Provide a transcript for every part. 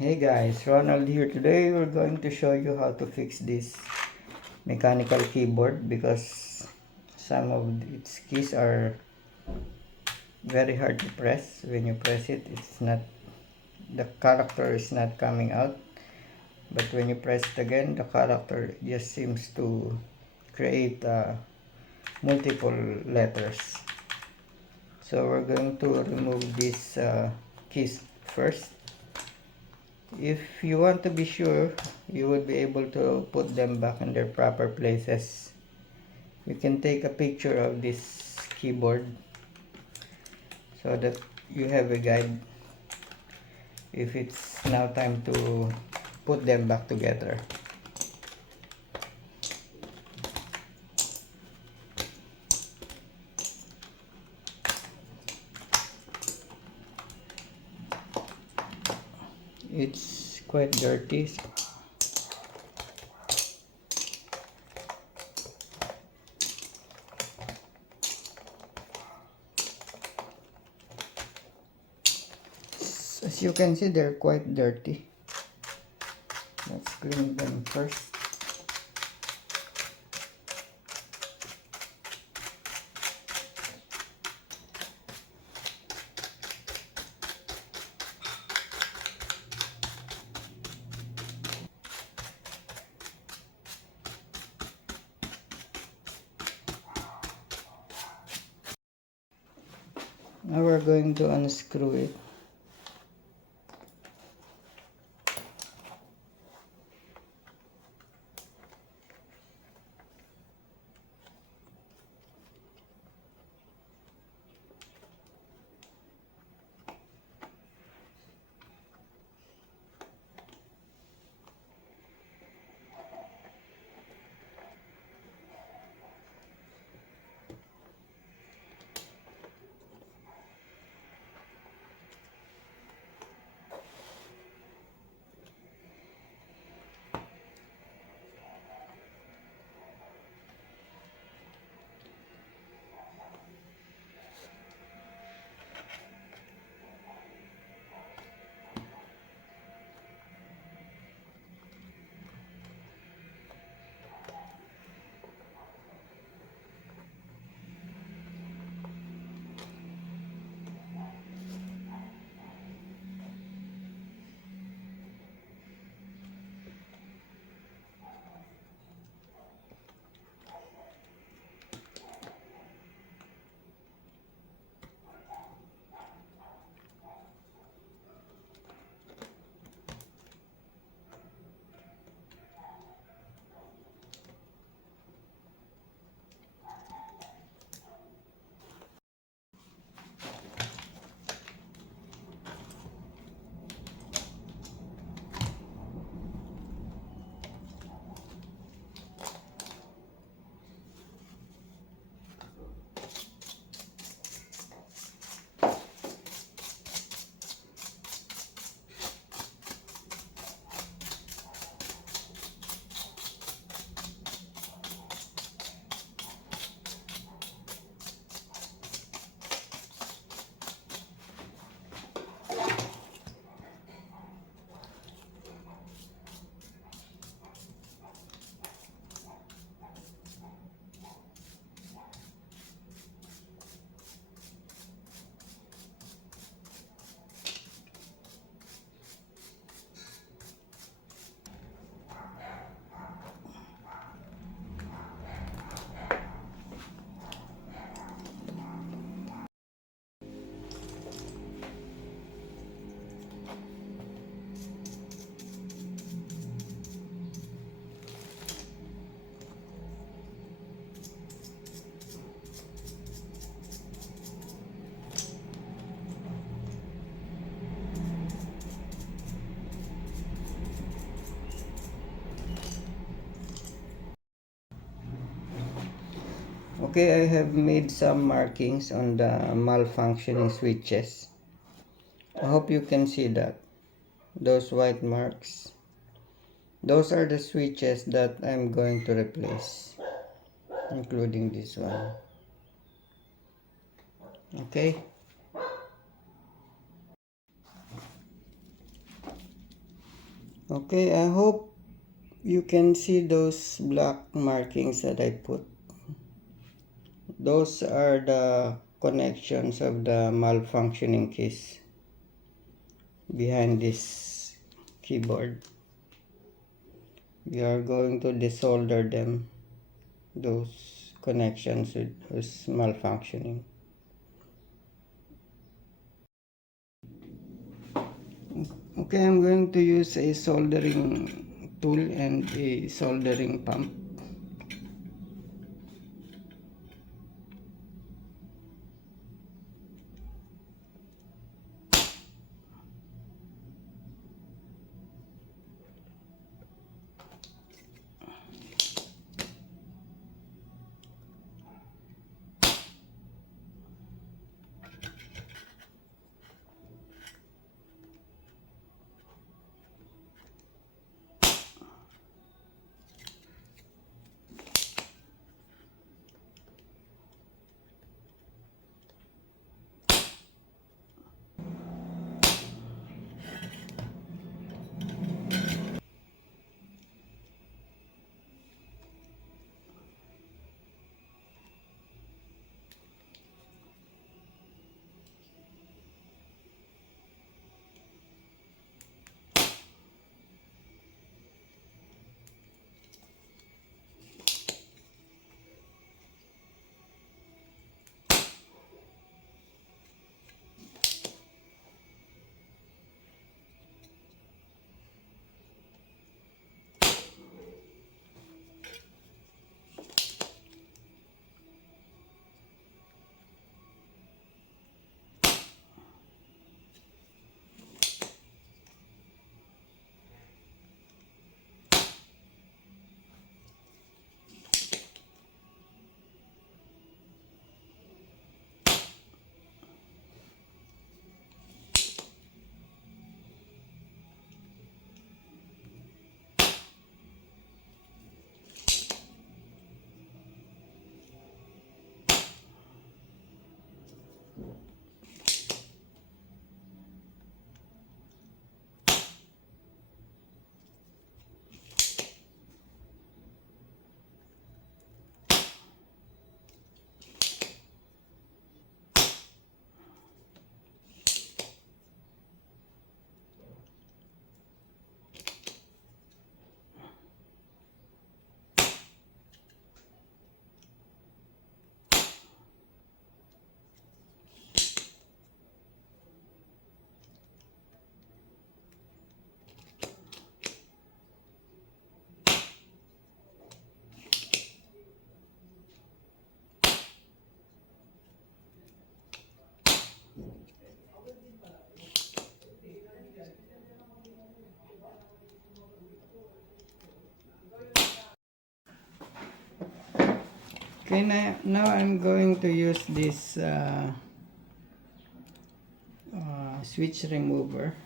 Hey guys, Ronald here. Today we're going to show you how to fix this mechanical keyboard because some of its keys are very hard to press. When you press it, the character is not coming out. But when you press it again, the character just seems to create multiple letters. So we're going to remove these keys first. If you want to be sure you would be able to put them back in their proper places, you can take a picture of this keyboard so that you have a guide if it's now time to put them back together. It's quite dirty. As you can see, they're quite dirty. Let's clean them first. Now we're going to unscrew it. Okay, I have made some markings on the malfunctioning switches. I hope you can see that. Those white marks. Those are the switches that I'm going to replace, including this one. Okay. Okay, I hope you can see those black markings that I put. Those are the connections of the malfunctioning keys behind this keyboard. We are going to desolder them, those connections with those malfunctioning. Okay, I'm going to use a soldering tool and a soldering pump. Okay, now I'm going to use this switch remover.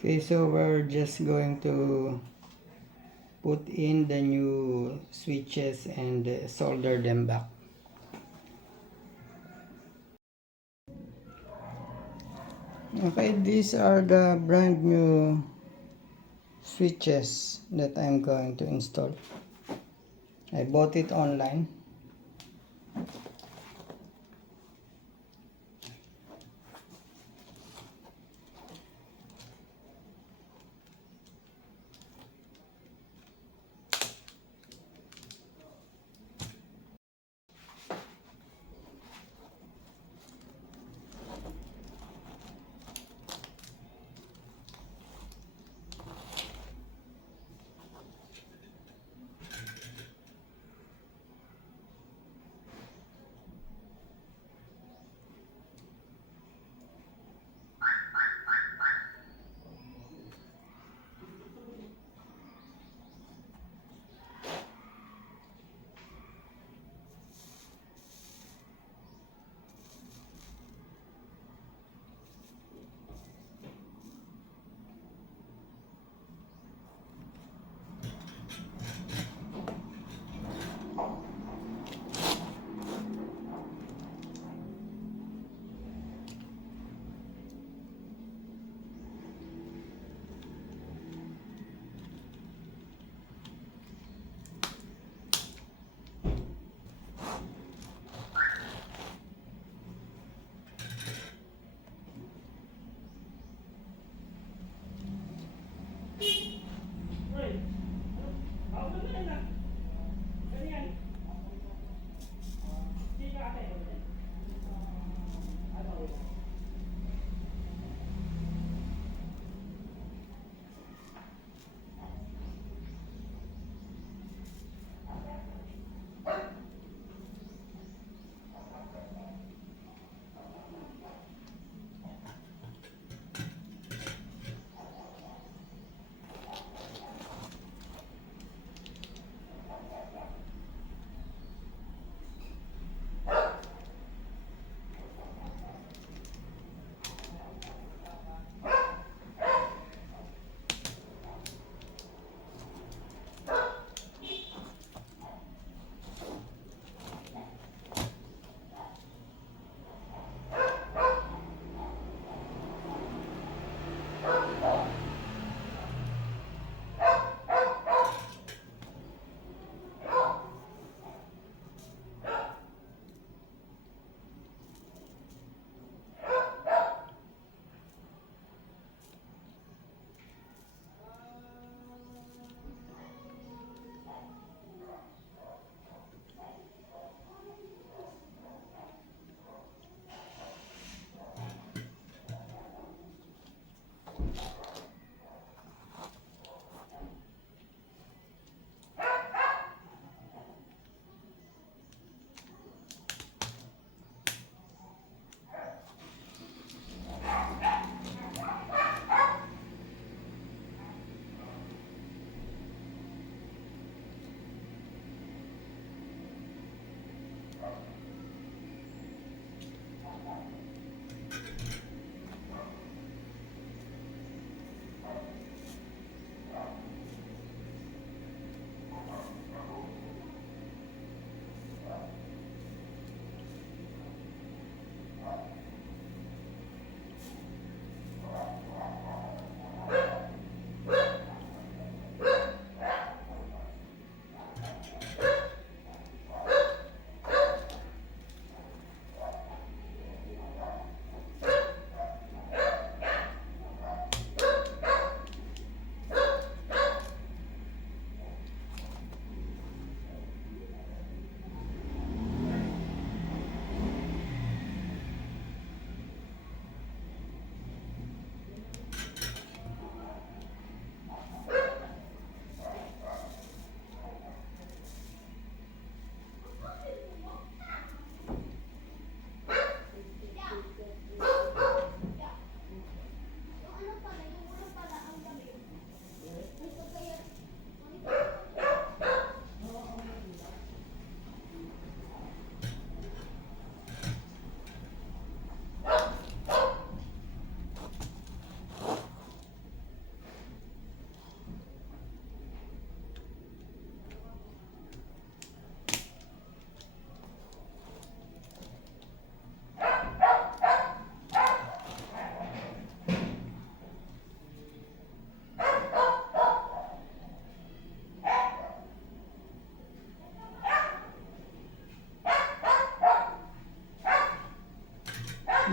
Okay, so we're just going to put in the new switches and solder them back. Okay, these are the brand new switches that I'm going to install. I bought it online.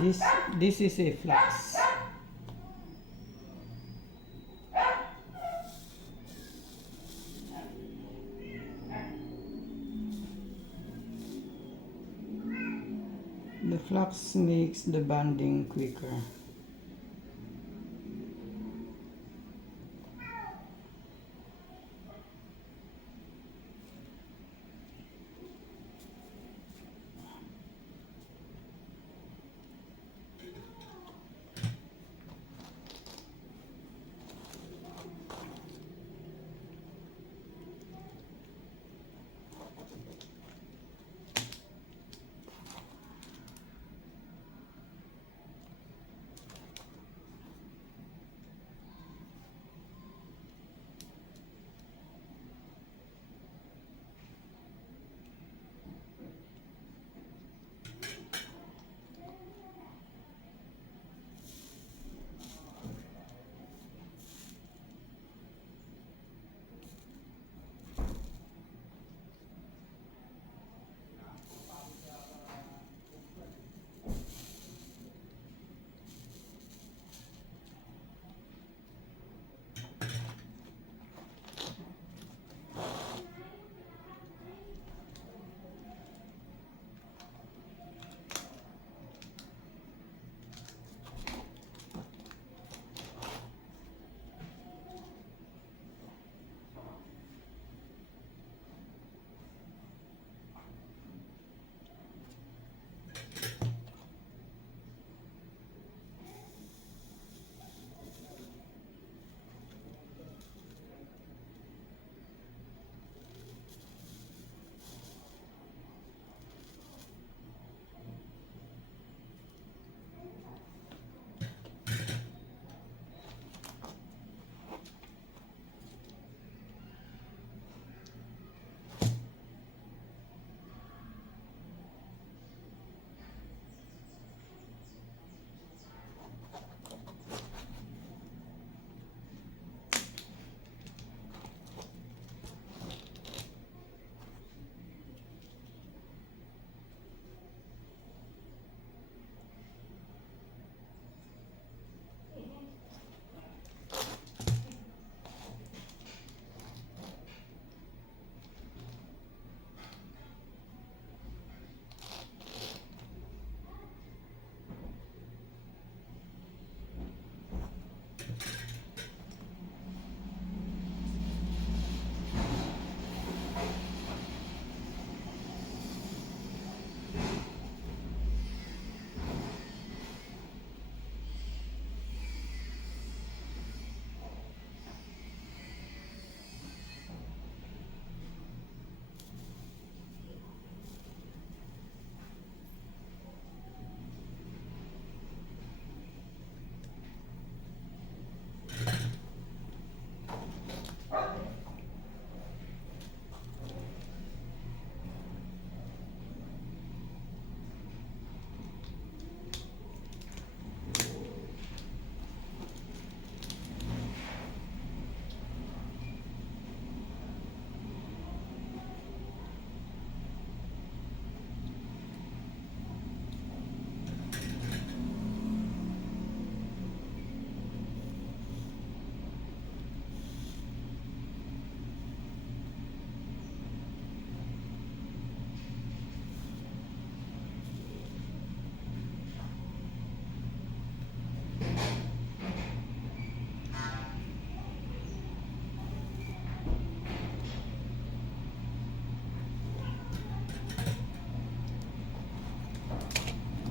This this is a flux. The flux makes the bonding quicker.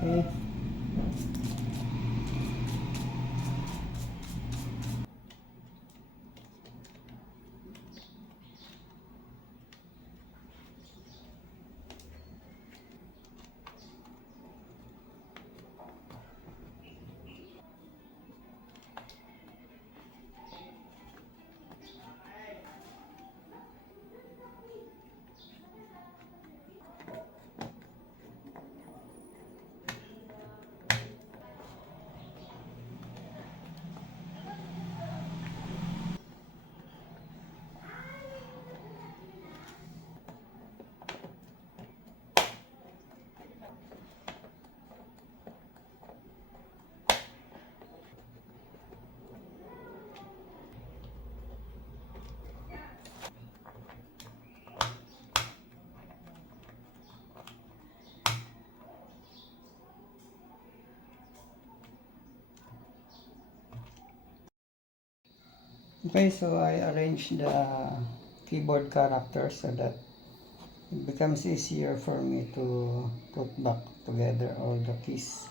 Okay. Okay, so I arranged the keyboard characters so that it becomes easier for me to put back together all the keys.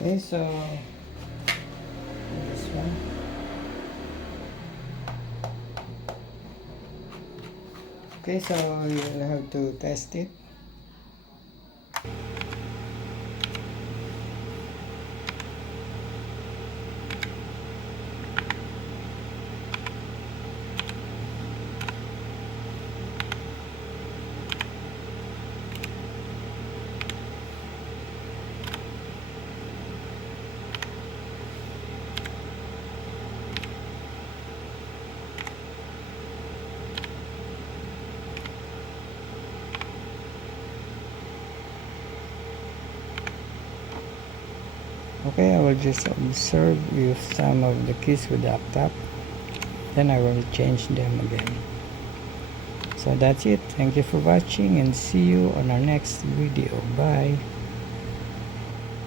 Okay, so this one. Okay, so you'll have to test it. Okay, I will just observe if some of the keys would act up, then I will change them again. So that's it. Thank you for watching and see you on our next video. Bye.